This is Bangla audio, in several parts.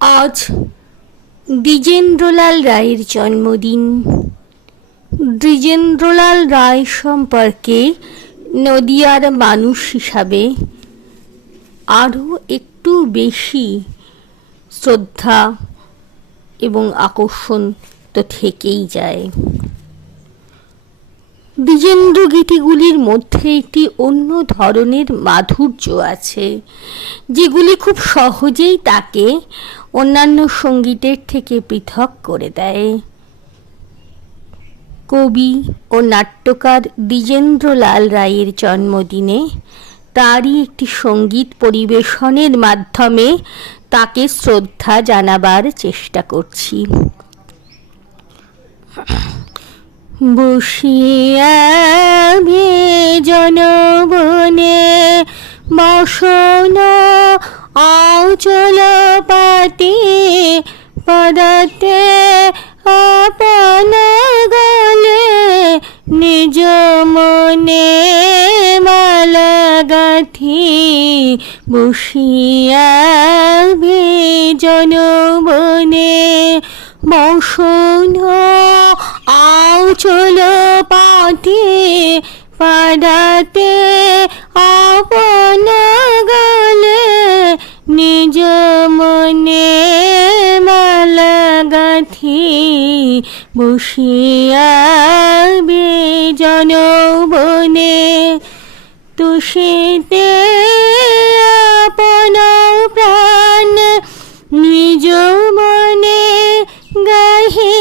আজ দ্বিজেন্দ্রলাল রায়ের জন্মদিন। দ্বিজেন্দ্রলাল রায় সম্পর্কে নদিয়ার মানুষ হিসাবে আরও একটু বেশি শ্রদ্ধা এবং আকর্ষণ তো থেকেই যায়। দ্বিজেন্দ্র গীতিগুলির মধ্যে একটি অন্য ধরনের মাধুর্য আছে, যেগুলি খুব সহজেই তাকে অন্যান্য সঙ্গীতের থেকে পৃথক করে দেয়। কবি ও নাট্যকার দ্বিজেন্দ্রলাল রায়ের জন্মদিনে তারই একটি সঙ্গীত পরিবেশনের মাধ্যমে তাকে শ্রদ্ধা জানাবার চেষ্টা করছি। বসিয়া জনবনে বসন অচল পাতি পদাতে আপন গলে নিজ মনে মালা গাথি। বসিয়া জনবনে বসন অচল পাতি পদাতে আপন গলে নিজ মনে মালা গাথি। বসিয়া জনবনে তুষিতে আপন প্রাণ নিজ মনে গাহি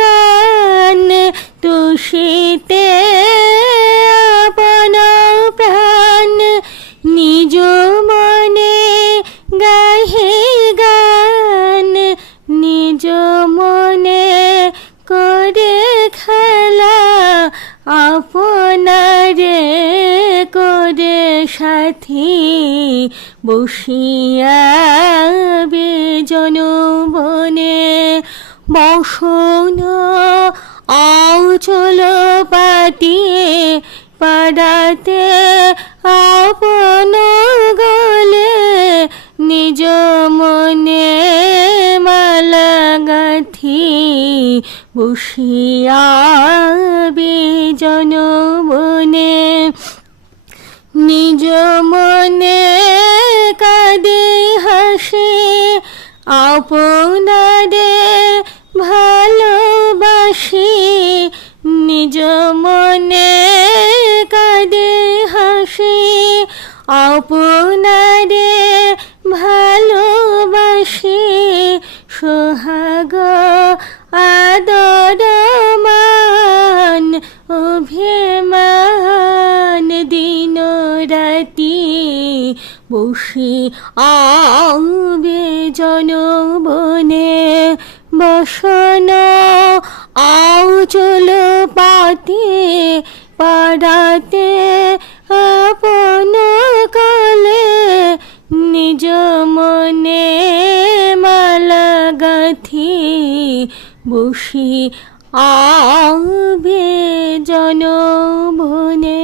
গান। তুষিতে আপন প্রাণ নিজ মনে গাহি গান। নিজ মনে করে খেলা আপনারে করে সাথী। বসিয়া জনবনে বসন অচল পাতি পদাতে আপন গলে নিজ মনে মালা গাথি। বসিয়া জনবনে নিজ মনে কাঁদে হাসি আপনারে ভালোবাসি। নিজ মনে কাঁদে হাসি আপনারে ভালোবাসি। সোহাগ আদর মান অভিমান দিন রাতি। বসি আবে জনবনে বসন অচল পাতি পদাতে আপন কালে নিজ মনে মালা গাথি। বসি আবে জনবনে।